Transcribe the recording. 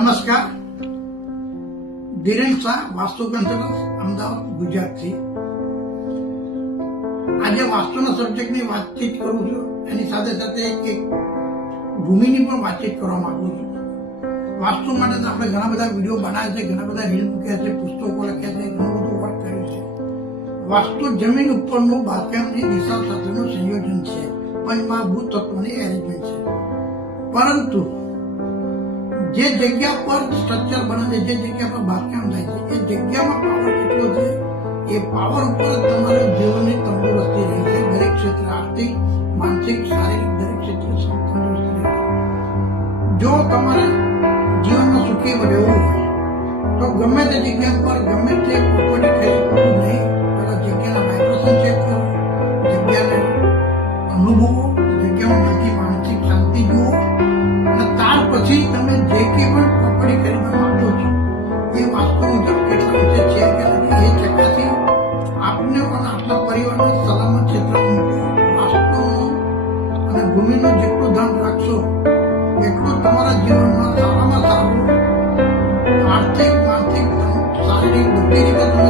નમસ્કાર, ધીરેન શાહ, વાસ્તુ કન્સલ્ટન્ટ, અમદાવાદ, ગુજરાતથી. આજે વાસ્તુના સબ્જેક્ટની વાતચીત કરું છું. એની સાથે સાથે એક ભૂમિની પણ વાતચીત કરવા માંગુ છું. વાસ્તુ માટે તો આપણે ઘણા બધા વિડીયો બનાવ્યા છે, ઘણા બધા રીલ મૂક્યા છે, પુસ્તકો લખ્યા છે, ઘણું બધું વર્ક કર્યું છે. વાસ્તુ જમીન ઉપરનું બાંધકામની દિશા સાથેનું સંયોજન છે, પંચમહાભૂત તત્વોની એરેન્જમેન્ટ છે. પરંતુ જે જગ્યા પર સ્ટ્રક્ચર બને છે, જે જગ્યા પર બાંધકામ થાય છે, એ જગ્યામાં પાવર કેટલો છે, એ પાવર ઉપર તમારા જીવનની તંદુરસ્તી રહી છે. દરેક ક્ષેત્રે, આર્થિક, માનસિક, શારીરિક, દરેક ક્ષેત્રે તંદુરસ્તી રહે. જો તમારે જીવનમાં સુખી રહેવું હોય તો ગમે તે જગ્યા પર ગમે તે પ્રોપર્ટી ખરીદવું નહીં. પેલા જગ્યાના વાઇબ્રેશન ચેક કરો, જગ્યાને અનુભવો, જગ્યામાં મળતી માનસિક શાંતિ જુઓ, અને ત્યાર પછી તમે જે કંઈ પણ પ્રોપર્ટી ખરીદવા માંગો છો એ વાસ્તુ મુજબ કેટલા અંશે છે કે નથી એ ચકાસી આપને અને આપણા પરિવારને સલામત ક્ષેત્રમાં મૂકો. વાસ્તુનું અને ભૂમિનું જેટલું ધ્યાન રાખશો એટલું તમારા જીવનમાં સારામાં સારું આર્થિક, માનસિક, શારીરિક બધી રીતે તમે